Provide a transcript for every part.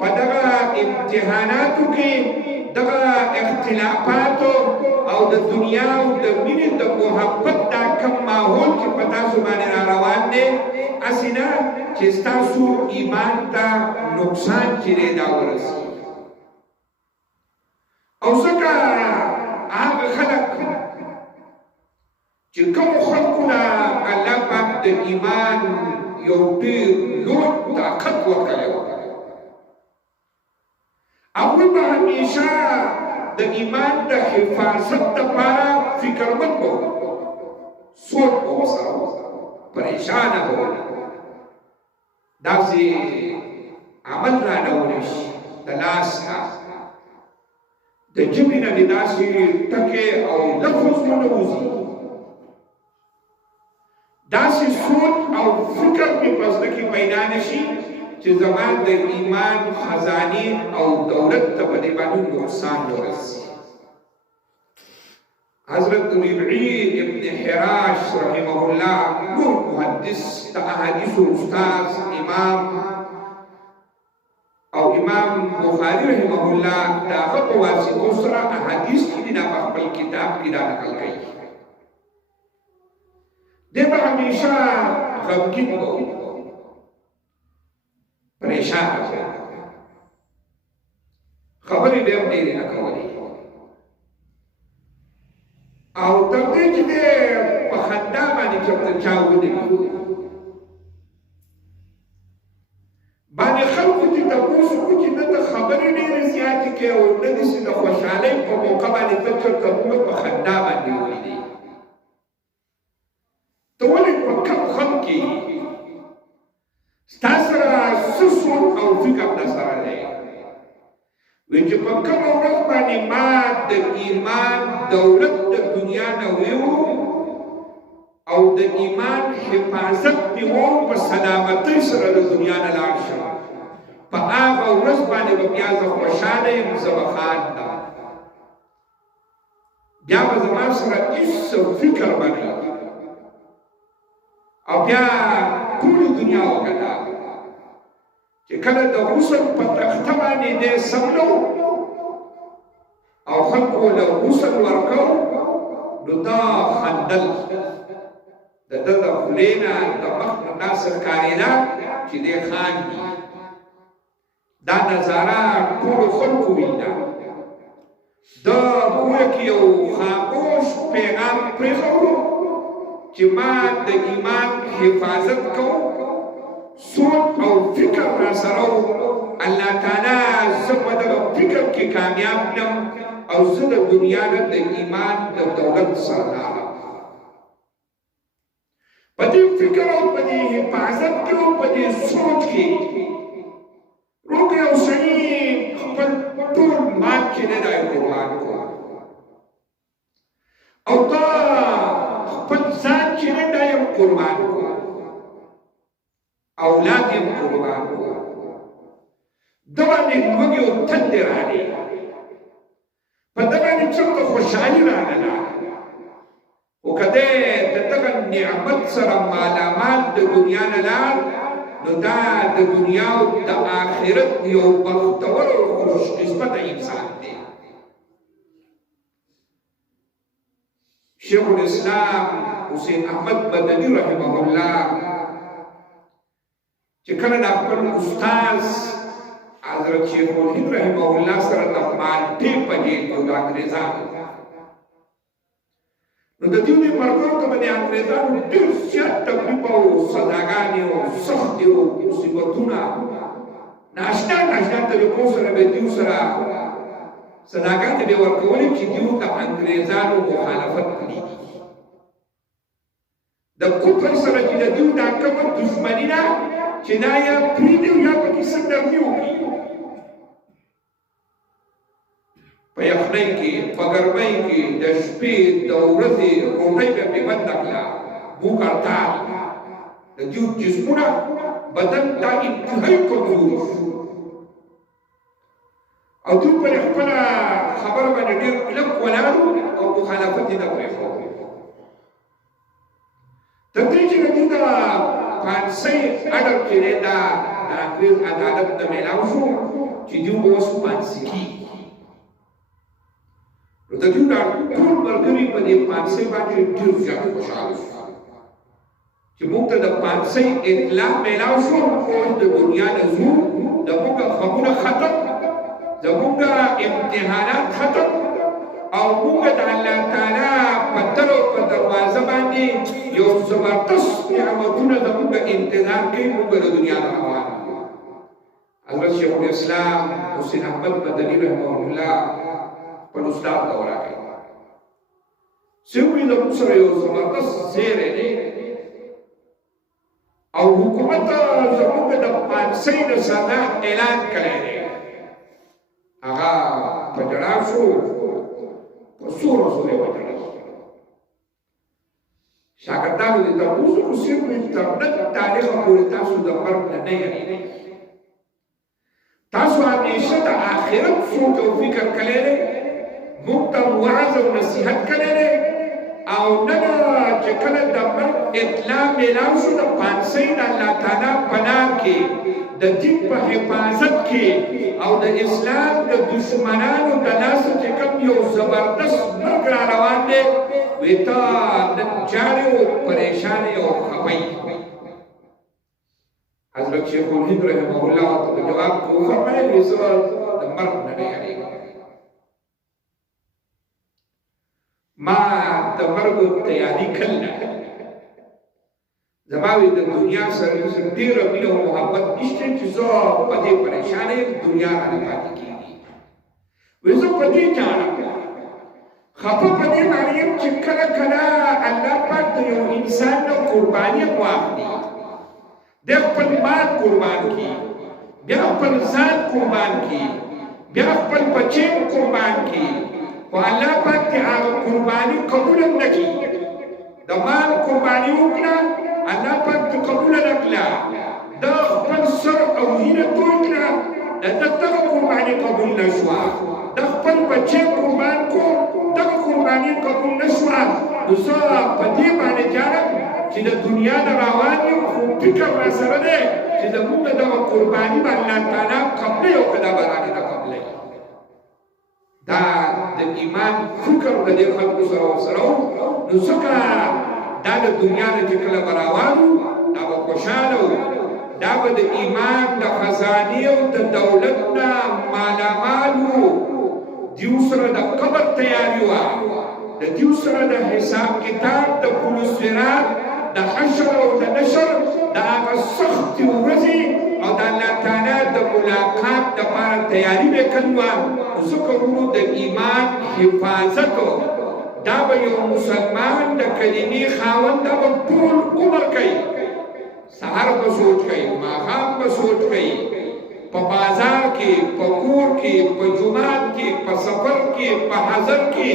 په دغه امتحاناتو کې دغه اختلافاتو او د دنیا او د مینې د محبت دا کم ماحول چې په تاسو باندې را روان دی هسې نه چې ستاسو ایمان ته نقصان چې دی دا ورسي او ځکه هغه خلک چې کوم خلکو نه الله پاک د ایمان یو ډېر لوړ طاقت ورکړی و هغوی به همیشه د ایمان د حفاظت دپاره فکرمند به وو سوچ به ورسره و پریشانه به وو داسې عمل رانهولی شي د لاس نه د ژبې نه دې داسې ټکې او لفظ ونوځي داسې سوچ او فکر مې په زړه کې پیدا نه شي چې زما د ایمان خزانې او دولت ته په دې باندې نقصان ورسي حضرت ربعي ابن حراش رحمه الله نور محدث د احادیثو استاذ امام او امام بخاری رحمه الله د هغه په واسطو سره احادیث چې دي په خپل کتاب کې دا نقل کوي دی به همیشه غمګین و پریشان و خبرې به هم ډېرې نه کولې او تر دې چې دی په خندا باندې چېرته چا ونوي باندې خلکو چې تپوس وکړو چې نه ته خبرې ډېرې زیاتې کوې او نه داسې د خوشحالۍ په موقع باندې ته چېرته موږ په خندا باندې ولیدې ته ولې په کم خم کې ستا سره څه سوچ او فکر درسره دی وایي چې په کومه ورځ باندې ما د ایمان دولت د دنیا نه ویوړو او د ایمان حفاظت مې و په سلامتۍ سره د دنیا نه لاړ شم په هغه ورځ باندې به بیا زه خوشحاله یم زه به خاندم بیا به زما سره هېڅ فکر به نه او بیا ټولې دنیا وکته چې کله د غسل په تخته باندې دی سملو او خلکو له غسل ورکو نو دا خندل د ده د خولې نه د مخ نه داسې ښکارېده چې دی خاندي دا نظاره ټولو خلکو وینه ده ګویا کې یو خاموش پیغام پرېښود چې ما د ایمان حفاظت کوم سوچ او فکر را سره الله تعالی زه په دغه فکر کې کامیاب نم او زه د دنیا نه د ایمان د دولت سره لاړم په دې فکر او په دې حفاظت کې او په دې سوچ کې روږ یو سړي خپل ټول مال چې دی دا یې قربان کړو او دا خپل ځان چې دی دا یې قربان کړو اولاد یې قربان کړو ده باندې لوږې او تندې راغلې په ده باندې چېرته خوشحالي راغله خو که دی د دغه نعمت سره مالامال د دنیا نه لاړ نو دا د دنیا او د آخرت یو بختور او خوشقسمته انسان دی شیخ الاسلام حسین احمد مدني رحمه الله چې کله د خپل استاذ حضرت شیخ الهند رحمه الله سره د مالټې په جیل کې د انګریزانو نو د دې مرګونو ته باندې انګریزانو ډېر زیات تکلیف او سزاګانې او سختې او مصیبتونه ناشنا طریقو سره به دیو سره سزاګانې به ورکولې چې دیو د انګریزانو مخالفت کړي د کفر سره چې د دیو دا کومه دښمني ده چې دا یا پرېږدي او یا پکې څه نرمي وکړي په یخنۍ کې په ګرمۍ کې د شپې د ورځې غونډۍ به پرې بنده کړه بوک هړتال د دیو جسمونه بدن دا انتهایي کمزوري شو او دوی پر خپله خبره باندې ډېر کلک ولاړو او مخالفت یې نه پرېښود تر دې چې د دوی د پانسۍ اډر چې دی دا د انګریز عدالت ته میلاو شو چې دوی اوس پانسي کېږي. نو د دوی ټول ملګري په دې پانسۍ باندې ډېر زیات خوشحاله شو چې موږ ته د پانسۍ اطلاع میلاو شو، اوس د دنیا نه ځو، زموږ غمونه ختم، زموږ امتحانات ختم، او موږ د الله تعالی په در او په دروازه باندې یو زبردست نعمتونه زموږ انتظار کوي، موږ د دنیا نه روان یو. حضرت شیخ الاسلام حسین احمد مدني رحمه الله خپل استاد ته ورغی، سوی زموږ سره یو زبردست زیری دی او حکومت زموږ د پانسۍ د سزا اعلان کړی دی. هغه په ژړا شو، په سور سور یې وژړل. شاګردانو دې تپوس وکړو صرف انټرنټ تاریخ پورې تاسو د مرګ نه نه یریږئ، تاسو همیشه د آخرت سوچ او فکر کړی دی، موږ ته وعظ او نصیحت کړی دی، او نه چې کله د مرګ اطلاع میلاو شو د پانسۍ د الله تعالی پناه کې، د دین په حفاظت کې، او د اسلام د دشمنانو د لاسه چې کوم یو زبردست مرګ را روان دی، وی ته نن جارې او پریشانې او خفه یې. حضرت شیخ الهند رحمه الله ته جواب کې وفرمایل زه د مرګ نه نه یریږم، ما د مرګ تیاری کړله، زما د دنیا سره ډېره مینه او محبت نشته چې زه په دې پریشانه یم، دنیا رانه پاتې کېږي. وایي زه په دې جانم خفه په دې باندې یم چې کله کله الله پاک د یو انسان نه قرباني واخلي، دی خپل مال قربان کړي، بیا خپل ځان قربان کړي، بیا خپل بچی قربان کړي، خو الله پاک دې هغه قرباني قبول نه کړي. د مال قرباني وکړه، الله پاک دې قبول نه کړه، د خپل سر او وینه توی کړه، دغه قرباني قبول نه شوه، د خپل بچی قربان کو، دغه قرباني قبول نه شوه. نو زه په دې باندې جارم چې د دنیا نه روان یم، خو فکر را سره دی چې زموږ دغه قرباني به الله تعالی قبلوي او که دا به رانه نه قبلوي. دا د ایمان فکر د دې خلکو سره ورسره و. نو ځکه دا د دنیا نه چې کله به روان وو، دا به خوشحاله وو، دا به د ایمان د خزانې او د دولت نه مالامال وو. دیو سره د قبر تیاري وه، د دیو سره د حساب کتاب، د پل صراط، د حشر او د نشر، د هغه سختې ورځې او د الله تعالی د ملاقات دپاره تیاري به کړې وه. ځکه ورونو د ایمان حفاظت دا به یو مسلمان د کلمې خاوند دا به ټول عمر کوي، سهار به سوچ کوي، ماښام به سوچ کوي، په بازار کې، په کور کې، په جومات کې، په سفر کې، په حضر کې،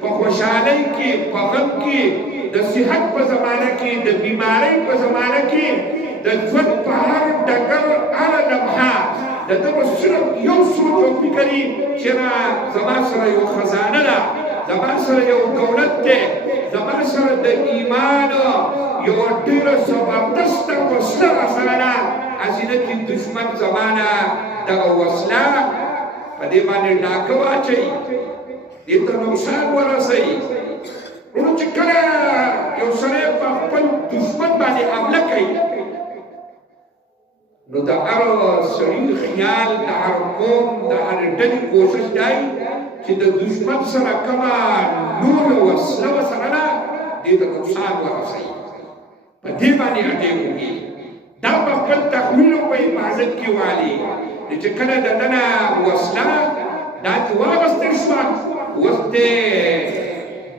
په خوشحالۍ کې، په غم کې، د صحت په زمانه کې، د بیمارۍ په زمانه کې، د ژوند په هر ډګر هره لمحه د ده به صرف یو سوچ او فکر وي چې زما سره یو خزانه ده، زما سره یو دولت دی، زما سره د ایمان یوه ډېره زبردسته وسله راسره ده، هسې چې دشمن زما نه دغه وسله په دې باندې ډاکه واچوي، دې ته نقصان ورسوي. ورو چې کله یو سړی په خپل دشمن باندې حمله کوي، نو د هر سړي خیال، د هر قوم، د هر ډلې کوشش دی چې د دشمن سره کومه نوره وسله ورسره ده، دې ته نقصان ورسوي، په دې باندې اټیک وکړي، دا په خپل تحویل او په حفاظت کې والي. چې کله د ده نه وسله دا چې واغوستل شوه، اوس دې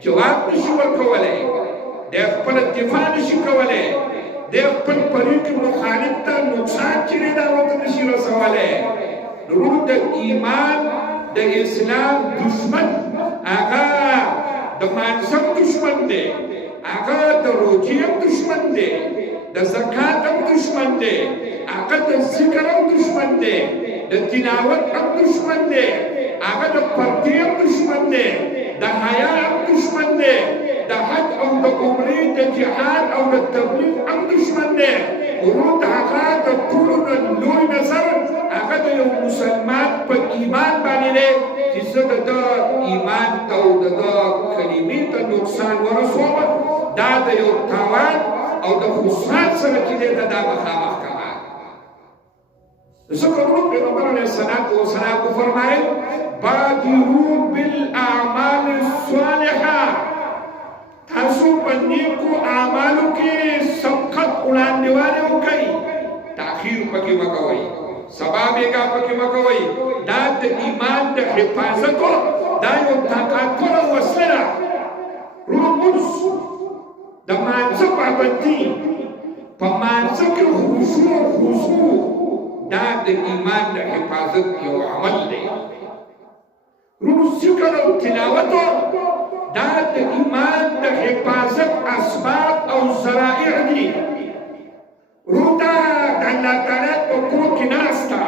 جواب نشي ورکولی، دی خپله دفاع نشي کولی، دی خپل فریق مخالف ته نقصان چې دی دا ورته نشي رسولی. نو د ایمان د اسلام دشمن هغه د منصب دشمن دی، هغه د روجې هم دشمن دی، د زکات هم دشمن دی، هغه د ذکر هم دشمن دی، د تلاوت هم دشمن دی، هغه د پردې هم دشمن دی، د حیا هم دشمن دی، د حج او د عمرې د جهاد او د تبلیغ هم دشمن دی ورور د هغه د ټولو نه لوی نظر هغه د یو مسلمان په ایمان باندې دی چې زه د ده ایمان ته او د ده کلمې ته نقصان ورسوم دا د یو تاوان او د خسران سره چې دی دا مخامخ کوه ځکه ورور پیغمبر علیه السلام وفرمایل بادروا بالاعمال الصالحه تاسو په نیکو اعمالو کې سبقت وړاندېوالی وکئ تاخیر پکې مه کوئ سبا بیګا پکې مه کوئ دا د ایمان د حفاظت دا یو طاقتوره وسله ده لمونځ د مانځه پابندي په مانځه کې خشوع دا د ایمان د حفاظت یو عمل دی ذکر او تلاوت دا د ایمان د حفاظت اسباب او ذرائع دي رودا د الله تعالی په کور کې ناسته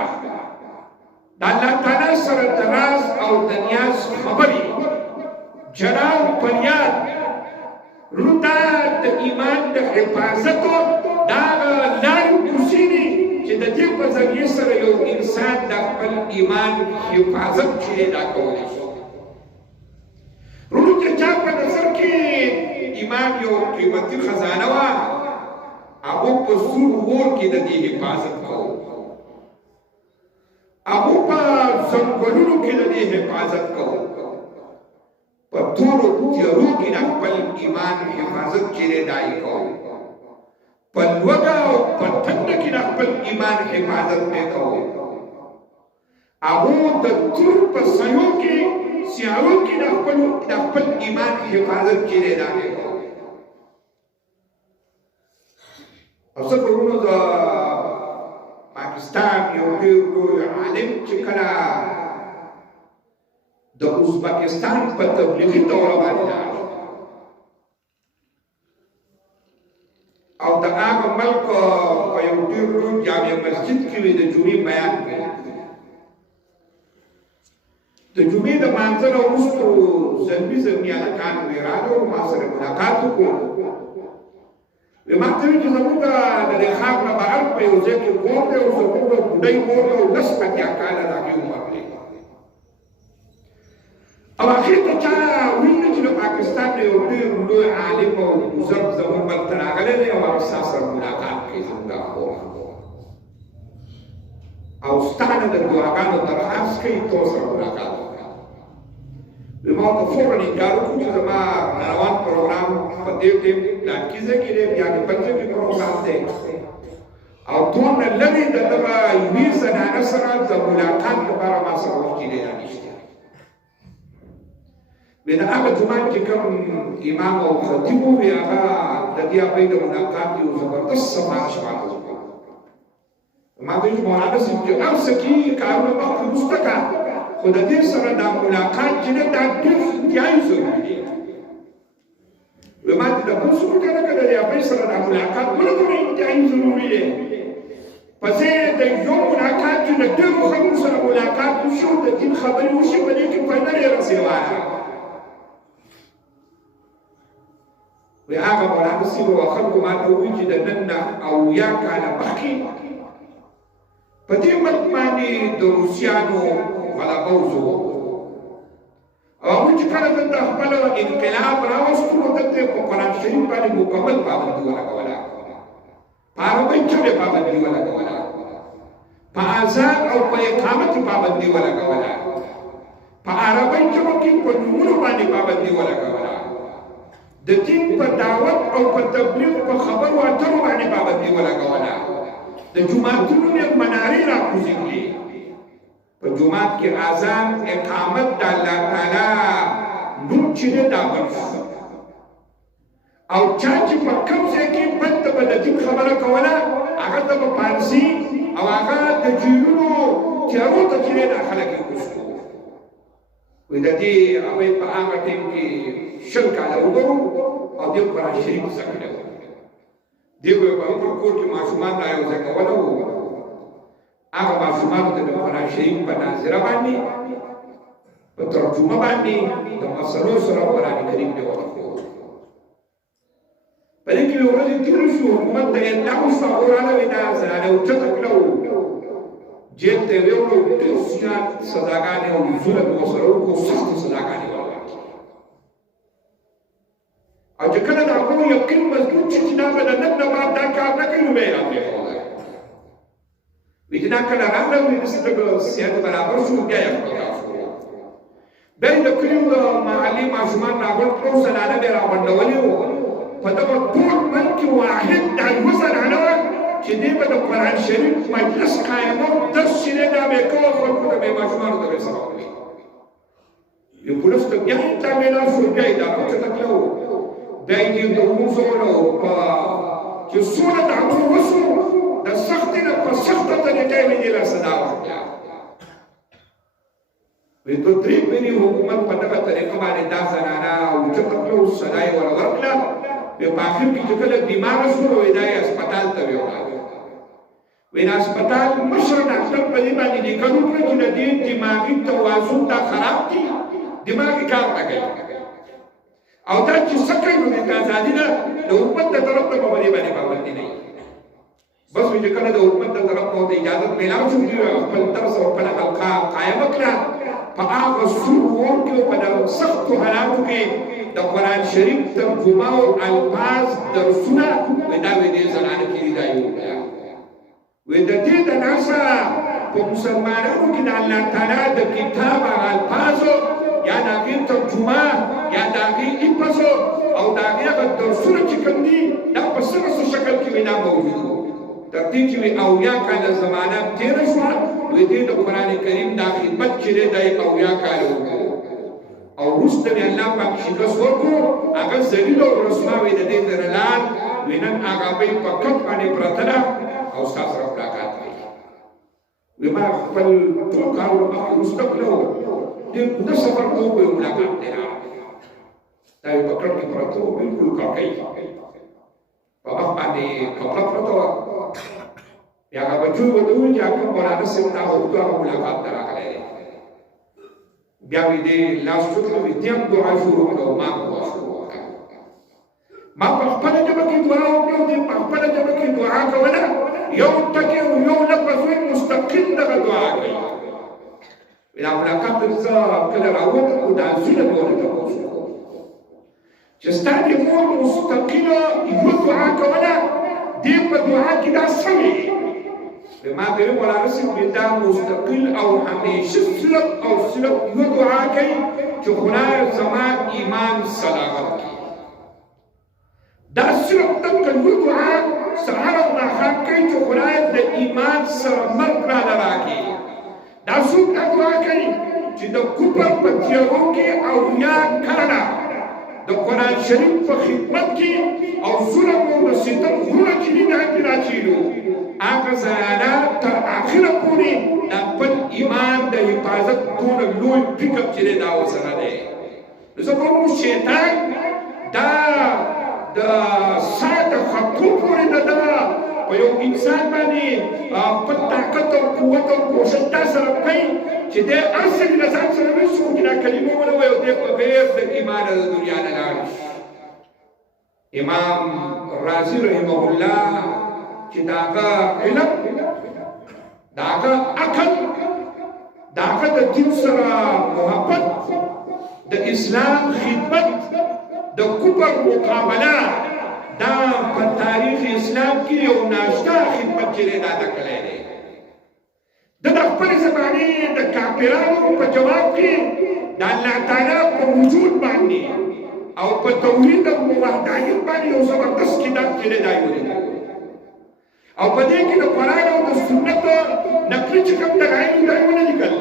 د الله تعالی سره د راز او د نیاز خبرې جلال فریاد رودا د ایمان د حفاظت دا لارې کوڅې دي چې د دې په ذریعې سره یو انسان د خپل ایمان حفاظت چې دا کولی شي ورونو چې چا په نظر کې ایمان یو قیمتي خزانه وه هغو په سور اور کې د دې حفاظت کوو هغو په ځنګلونو کې د دې حفاظت کوو په تورو تیارو کې د خپل ایمان حفاظت چې دی دا یې کوو په لوږه او په تنده کې د خپل ایمان حفاظت پې کوو هغو د تور په سیو کې سیارو کې د خپل ایمان حفاظت چې دی دا یې کوو او څه ورونو د پاکستان یو ډېر لوی عالم چې کله د ازبکستان په تبلیغي دوره باندې لاړ او د هغه ملک په یو ډېر لوی جامع مسجد کې د جمعې بیان کوي د جمعې د لمانځه نه وروسته زلمي هلکان راغلل ما سره ملاقات وکړو ما ته ویل چې زموږ د دې ښار نه بهر په یو ځای کې کور دی او زموږ بوډۍ مور دی او 10 کاله د هغې عمر دی او اخر ته چا ویلي چې د پاکستان نه یو ډېر لوی عالم او بزرګ زموږ ملک ته راغلی دی او هغه ستا سره ملاقات کوي زموږ خور او ستا نه د دعاګانو درخواست کوي تو سره ملاقات وکړه ما ته فوراً انکار وکړو چې زما روان پروګرام په دې ټیم پلانکي ځای کې دی بیا د پنځه کې پروګرام دی او دونه لرې د دغه یوې زنانه سره د ملاقات لپاره ما سره وخت کې دی رانیشته د هغه جومات چې کوم امام او خطیب وي هغه د دې هغوی د ملاقات یو زبردست سفارش ماته وکړ ما ته ویل مولانا صاحب چې هر څه کې کارونه مخکې وروسته کړه خو د دې سره دا ملاقات چې دی دا ډېر انتهایي ضروري دی ما ته د بل څوک کنه که د هغوی سره دا ملاقات بله ډېر انتهایي ضروري دی پسې د یو ملاقات چې د ډېرو خلکو سره ملاقات وشو د دین خبرې وشي په دې کې فایده ډېره زیواله وی هغه مولانا صاحب او خلکو ما ته وویل چې د نن نه 80 کاله مخکې په دې ملک باندې د روسیانو غلبه وشو او هغوی چې کله دلته خپل انقلاب راوستو نو دلته په قرآن شریف باندې مکمل پابندي ولګوله په عربۍ ژبې پابندي ولګوله په اذان او په اقامت پابندي ولګوله په عربۍ ژبو کې په نومونو باندې پابندي ولګوله د دین په دعوت او په تبلیغ په خبرو اترو باندې پابندي ولګوله د جوماتونو نه منارې راکوزې کړې په جومات کې اذان اقامت د الله تعالی نوم چې دی دا بند او چا چې په کوم ځای کې بل ته به د دین خبره کوله هغه ته به پانسي او هغه د جیلونو تیارو ته چې دی دا خلک یې کوزو وی د دې هغوی په هغه ټیم کې 20 کاله وګورو او دې قرآن شریف زده کړی و دې به په خپل کور کې ماشومان را یوځای کوله و هغه ماشومانو ته د قرآن شریف په ناظره باندې په ترجمه باندې د مسلو سره قرآن کریم دې ورښوول په دې کې یو ورځ تېره شو حکومت ته اطلاع وشوه اوراله وایي دا زنانه اوچته کړه جیل ته یې ویوړو ډېر زیات سزاګانې او ظلم یې ورسره وکړو سختې سزاګانې ورکړې او چې کله د هغو یقین مضبوط شي چې دا به د نن نه بعد دا کار نه کوي نو به یې راپرېښودی وایي چې دا کله راغله وایي داسې لږ صحت برابر شو بیا یې خپل کار شو بیا یې د کلیو د محلي ماشومان راغونډ کړو زنانه به یې راغونډولې وو په دغه ټول ملک کې واحد دا یوه زنانه وه چې دې به د قرآن شریف مجلس قایمو درس چې دی دا به یې کوه خلکو ته به یې ماشومانو ته به یې سبق وایي یو پولیس ته بیا یې تعمیرات شو بیا یې دا اوچته کړه وو بیا یې دې وموزولو په چې څومره د هغو وشو د سختې نه په سخته طریقه یې دې له صدا ورکړه وایي دو درې پېړۍ حکومت په دغه طریقه باندې دا زنانه اوچته کړه اوس صدا یې ور ورکړه په آخر کې چې کله بیماره شوه وایي دا یې هسپتال ته ویوړه وایي د هسپتال مشر ډاکټر په دې باندې لیکل وکړه چې د دې دماغي توازن دا خراب دي دماغ یې کار نه کوي او دا چې څه کوي نو د ازادي نه د حکومت د طرف نه په دې باندې پابندي نه بس وایي چې کله د حکومت د طرف نه د اجازت میلاو شو چې خپل درس او خپله حلقه قایمه کړه په هغه سور وور کې په دغه سختو حالاتو کې د قرآن شریف ترجمه او الفاظ درسونه وایي دا وایي دې زنانه کې دا یې وکړه وایي د دې د ناسه په مسلمانانو کې د الله تعالی د کتاب هغه الفاظو یا د هغې ترجمه یا د هغې ایپسو او د هغې هغه درسونه چې کوم دي دا په څه شکل کې وایي دا موجود وو تر دې چې وایي اویا کاله زمانه تېره شوه وایي دې د قرآن کریم دا خدمت چې دی دا یې اویا کاله وکړو او وروسته مې الله پاک شکست ورکړو هغه ذلیل او رسوا وایي د دې تر لار وایي نن هغه به په کټ باندې پرته ده او ستا سره ملاقات کوي وایي ما خپل ټول کارونه مخکې وروسته کړو ډېر اوږده سفر کوو وایي ملاقات دی راغلی دا یې په کټ کې پرته وو بلکل کړکۍ په مخ باندې کپړه پرته وه بیا هغه بچو یې ورته وویل چې هغه مولانا صاحب تا غوښتو هغه ملاقات ته راغلی دی بیا وی دې لاس ټوټه وي دې هم دعا شروع کړه او ما دعا شروع کړه ما په خپله ژبه کې دعا وکړه دې په خپله ژبه کې دعا کوله یو ټکی او یو لفظ وي مستقل دغه دعا کوي دا ملاقات ته زه کله راووتم خو دا زونه مې ورته تپوس وکړو چې ستا دې مور مستقله یوه دعا کوله دې په دعا کې دا څه وي ما ته ویل مولانا صاحب دا مستقل او همیشه صرف او صرف یو دعا کوي چې خدای زما ایمان سلامت کړي دا صرف دغه یو دعا سهار او ماښام کوي چې خدای د ایمان سره مرګ راله راکړي دا څوک دا دعا کوي چې د کفر په تیارو کې اولیا کړله د قرآن شریف په خدمت کې او ظلم او د ستم غرونه چې دي دا پرې راچېلو هغه زنانه تر آخره پورې د خپل ایمان د حفاظت دونه لوی فکر چې دی دا ورسره دی نو زه کوم شیطان دا د ساه د خطو پورې د ده په یو انسان باندې خپل طاقت او قوت او کوښښ دا سره کوي چې دی هر څه د ځان سره وشو چې دا کلمه ونه وایي او دی په غیر د ایمانه د دنیا نه لاړ شي امام رازي رحمه الله چې د هغه علم د هغه عقل د هغه د دین سره محبت د اسلام خدمت د کفر مقابله دا په تاریخ اسلام کې یو ناشته خدمت چې دی دا کړی دی د خپلې زمانې د کافرانو په جواب کې د الله تعالی په وجود باندې او په توحید او وحدانیت باندې یو زبردست کتاب چې دی دا یې او په دې کې د قرآن او د سنت نقلي چې کوم دلایل دا یې ونه لیکل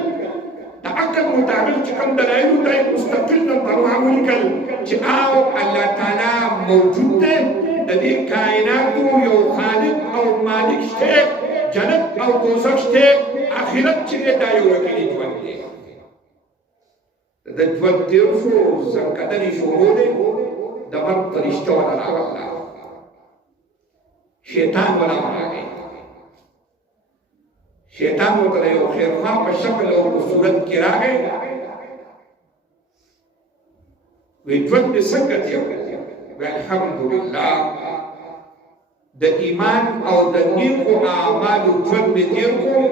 د عقل مطابق چې کوم دلایل دا یې مستقل نمبر ولیکل چې او الله تعالی موجود دی د دې کائناتو یو خالق او مالک شته جنت او دوزخ شته آخرت چې دا یو رقیب ژوند دی د ژوند تیر شو زرکدنې شروع دی د مرګ فرشته ولا راغله شیطان ولا راغی شیطان ورته یو خیرخواه په شکل او په صورت کې راغی وی ژوند دې څنګه تیر وی الحمدلله د ایمان او د نیکو اعمالو ژوند مې تېر کړو،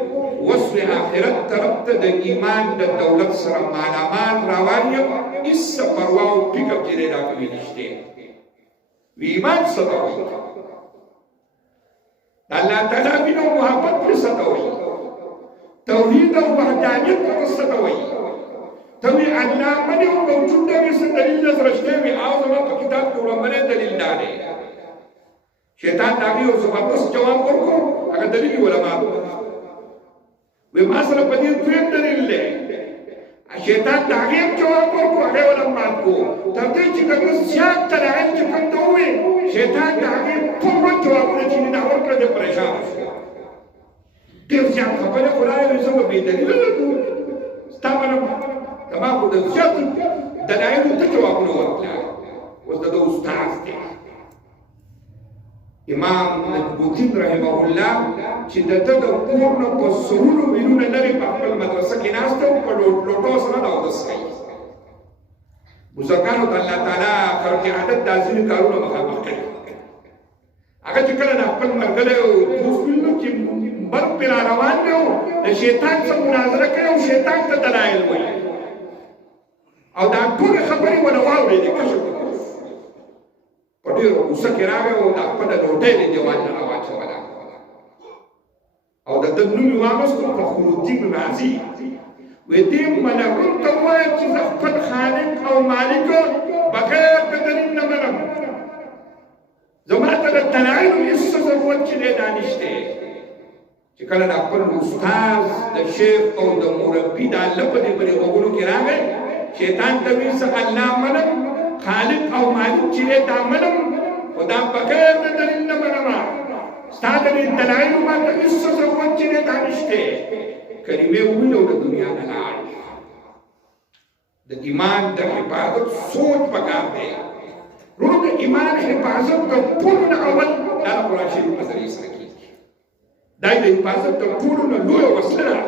اوس مې آخرت طرف ته د ایمان د دولت سره مالامال روان یم، هېڅ څه پروا او فکر چې دی دا په مې نشته. ایمان څه ته وایي؟ د الله تعالی مینه او محبت پرې څه ته وایي؟ توحید او وحدانیت پرې څه ته وایي؟ ته وایي الله منې او موجود دی، څه دلیل درسره شته وي؟ او زما په کتاب کې وړاندې دلیل دا دی. شیطان د هغې یو زبردست جواب ورکړو، هغه دلیل یې علما وایي ما سره په دې دویم دلیل دی. شیطان د هغې هم جواب ورکړو، هغه یې ولم مات کړو، تر دې چې که اوس زیات دلایل چې کوم ته ووایي، شیطان د هغې ټول جوابونه چې دي دا ورکړه، دی پریشانه شو. ډېر زیات خبرې خو راغلې وي، زه به بې دلیله نه کوم، ستا منم زما خو د زیاتو دلایلو ته جوابونه ورکړه. اوس د ده استاد دی امام نجمالدین رحمه الله چې د ده د کور نه په سلونو میلونه لرې په خپل مدرسه کې ناست و، په لوټو سره د اودس کوي. بزرګانو ته الله تعالی خرق عادت دا ځینې کارونه مخامخ کوي. هغه چې کله د خپل ملګری او دوست وینو چې بد پرې را روان دی او د شیطان څخه مناظره کوي او شیطان ته دلایل وایي، او دا ټولې خبرې ونه واورېدې، کشف په ډېرو غوسه کې راغی او دا خپله لوټۍ د دیوال نه راواچوله او د ده نوم یې واخیستو فخرالدین رازي. وایي دې ملعون ته ووایه چې زه خپل خالق او مالک بغیر د دلیل نه منم، زما ته د دلایلو هېڅ ضرورت چې دی دا نشته. چې کله د خپل استاذ د شیخ او د مربي دا لپدې په دې غوږونو کې راغی، شیطان ته وایي زه الله منم، خالق او مالک چې دی دا منم، خو دا بغیر د دلیل نه منم، ستا د دې دلایلو ما ته هېڅ ضرورت چې دی دا نشته. کلمې وویلې او د دنیا نه لاړ. د ایمان د حفاظت سوچ پکار دی. روح د ایمان حفاظت د ټولو نه اول دا د قرآن شریف په ذریعې سره کېږي. دا د حفاظت د ټولو نه لویه وسله ده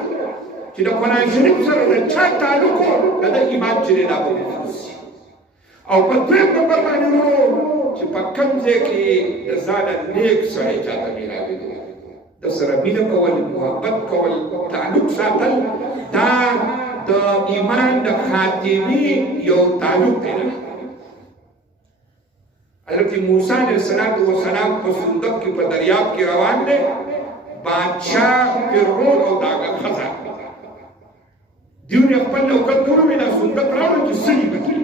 چې د قرآن شریف سره د چا تعلق و د ده ایمان چې دی دا به محفوظ شي. او په دویم نمبر باندې ورو چې په کوم ځای کې د ځانه نیک سړی چاته میلاوېدو، د سره مینه کول، محبت کول، تعلق ساتل، دا د ایمان د خاتمې یو تعلق دی. حضرت موسی علیه السلام په صندوق کې په دریاب کې روان دی، بادشاه فرعون او د هغه ښځه دیو یې خپل نوکر ته وویل دا صندوق راوړه چې څه یې وکړي.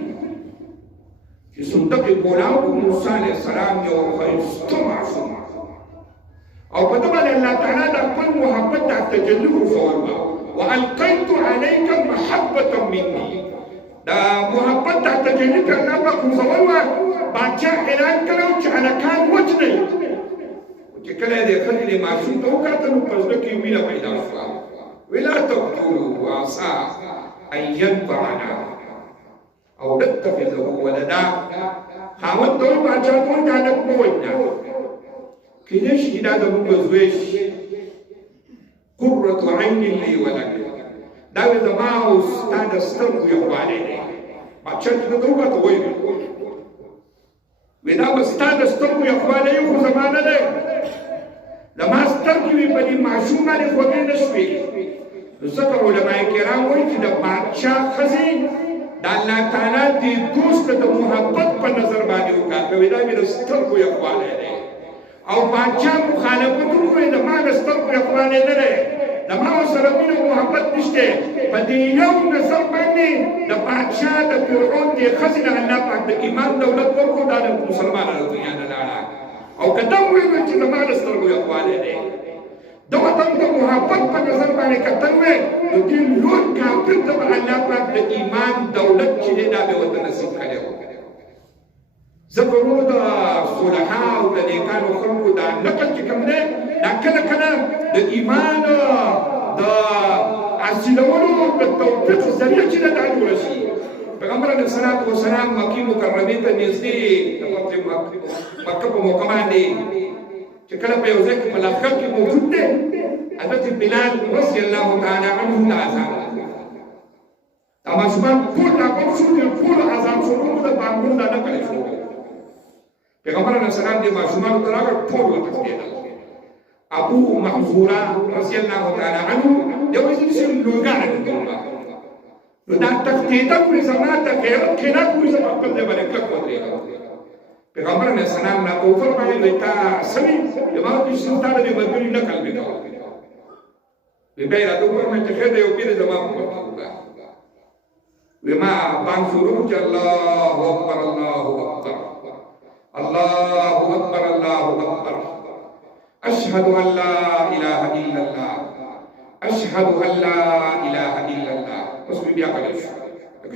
چې صندوق یې کولاو کړو، موسی علیه السلام یو ښایسته ماشوم او په ده باندې الله تعالی د خپل محبت دا تجلی ورښوله، والقیت علیک محبة مني، دا محبت دا تجلی که الله پاک ورښول وه، بادشاه اعلان کړی چې هلکان وجنئ. چې کله یې د ښځې دې ماشوم ته وکتل نو په زړه کې مینه پیدا شوه. وی لا تقتلوه عسى ان ينفعنا او نتخذه ولدا. خاوند ته وایي بادشاه ته وایي دا هلک مه وژنه، کېدای شي دا زموږ زوی شي، قرة عین لي ولک، دا وایي زما او ستا د سترګو یووالی دی. بادشاه چې ته وکته وایي وی دا به ستا د سترګو یخوالی یو خو زما نه دی، زما سترګې وي په دې ماشوم باندې خوږې نه شوې. نو ځکه علما کرام وایي چې د بادشاه ښځې د الله تعالی دې دوست ته د محبت په نظر باندې وکاته، وی دا مې د سترګو یخوالی دی. او بادشاه مخالفت وکړي زما د سترګو یخوالی نه دی، زما ورسره مینه او محبت نشته. په دې یو نظر باندې د بادشاه د فرعون دې ښځې نه الله پاک د ایمان دولت ورکړو، دا د مسلمانانو د دنیا نه لاړه. او که ته ووایې چې زما د سترګو یخوالی دی، ده ورته د محبت په نظر باندې کتل وی، نو دې لوی کافر ته به الله پاک د ایمان دولت چې دی دا به ورته نصیب کړی و. ځکه ورو د صلحاء او د نیکانو خلکو دا نقل چې کوم دی، دا کله کله د ایمان د حاصلولو د توفیق ذریعه چې ده دا جوړه شي. پیغمبر علیه الصلاة والسلام مکې مکرمې ته نږدې د مکه په موقع باندې چې کله په یو ځای کې په لښکر کې موجود دی، حضرت بلال رضی الله تعالی عنه ته اذان وکړ. دا ماشومان ټول راغونډ شو، د ټولو اذان شروع د بانګونو دا نقل شو. پیغمبر علیه السلام دې ماشومان ته راغی ټول وتښتېدل ابو محذوره رضی الله تعالی عنه یو ځل لوګانه کوله نو دا تښتېدل په زمانه ته غیرت خلاف په زمانه خپل دی باندې کلک ودرېږه پیغمبر علیه السلام لا او فرمایي تا سمي یما چې ستاره دې مګري نقل وکړه به را ته فرمایي چې خدای یو پیر زمانه په وما بان شروع چې الله اکبر الله اکبر الله اکبر الله اکبر اشهد ان لا اله الا الله اشهد ان لا اله الا الله بس بیا کړی شو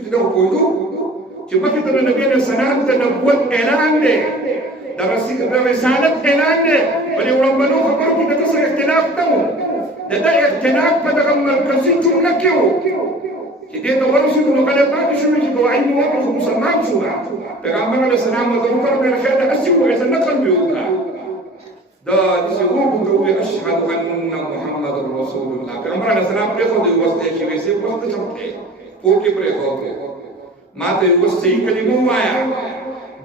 چې دا وګورو چې مکه د نبی له سلام ته نبوت اعلان دی د رسالت اعلان دی ولې ورمنو خبرو کې د څه اختلاف نه و دا اختلاف په دغه مرکزي جمله کې و چې دې ته ورسېدو نو کله پاتې شو چې دوایي مو وکړو مسلمان شو پیغمبر علیه السلام ورته وکړل چې دا اسی کوه څه نقل به وکړه دا چې وګورو اشهد ان محمد رسول الله پیغمبر علیه السلام پرې خو دې وسته چې وسې پروت چمته پوکې پرې خو ما ته وسته کلمه وایا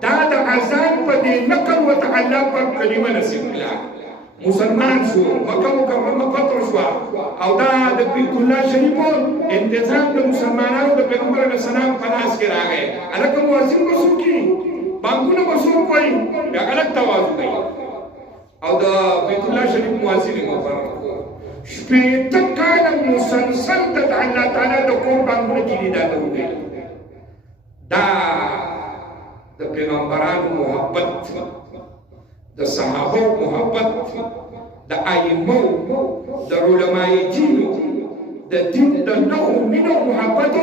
دا د اذان په دې نقل وتعالى پر کلمه نصیب کړه مسلمان شو مکه مکرمه فتح شو او دا د بیت الله شریف انتظام د مسلمانانو د پیغمبر علیه السلام په لاس کې راغی الکه مؤذن وسو کی بانګونه وسو کوي بیا غلط تواضع کوي او د بیت الله شریف مؤذن مقرر شپېته کاله مسلسل د الله تعالی د کور بانګونه چې دا وکړي دا د پیغمبرانو محبت د صحابه محبت د ائمه د علماء دینو د دین د نو مینو محبت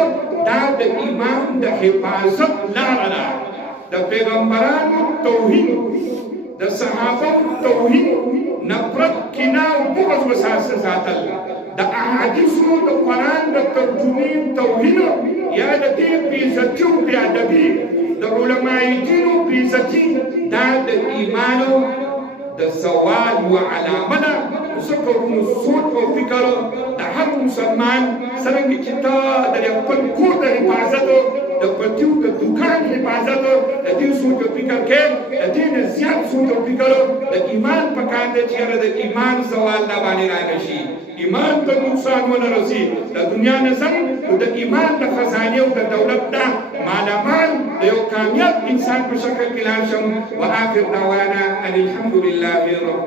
دا د ایمان د حفاظت لاره ده د پیغمبرانو توحید د صحابه توحید نفرت کینه او بغض وساسه ساتل د احادیثو د قران د ترجمې توحید یا د دې بیزتی او بیادبی د علماء دینو بیزتی دا د ایمانو د زوال و علامه ده ذکرونو سوچ او فکر د هر مسلمان څرنګه چې تا د خپل کور د حفاظت د پټیو د دکان حفاظت د دې سوچ او فکر کې د دې نه زیات سوچ او فکر د ایمان په کار دی چې د ایمان زوال نه باندې راشي ایمان ته نقصان ونه رسي د دنیا نظم او د ایمان د خزانه او د دولت ته مالامال د یو کامیاب انسان په شکل کې لاړ شم واخر دعوانا ان الحمد لله رب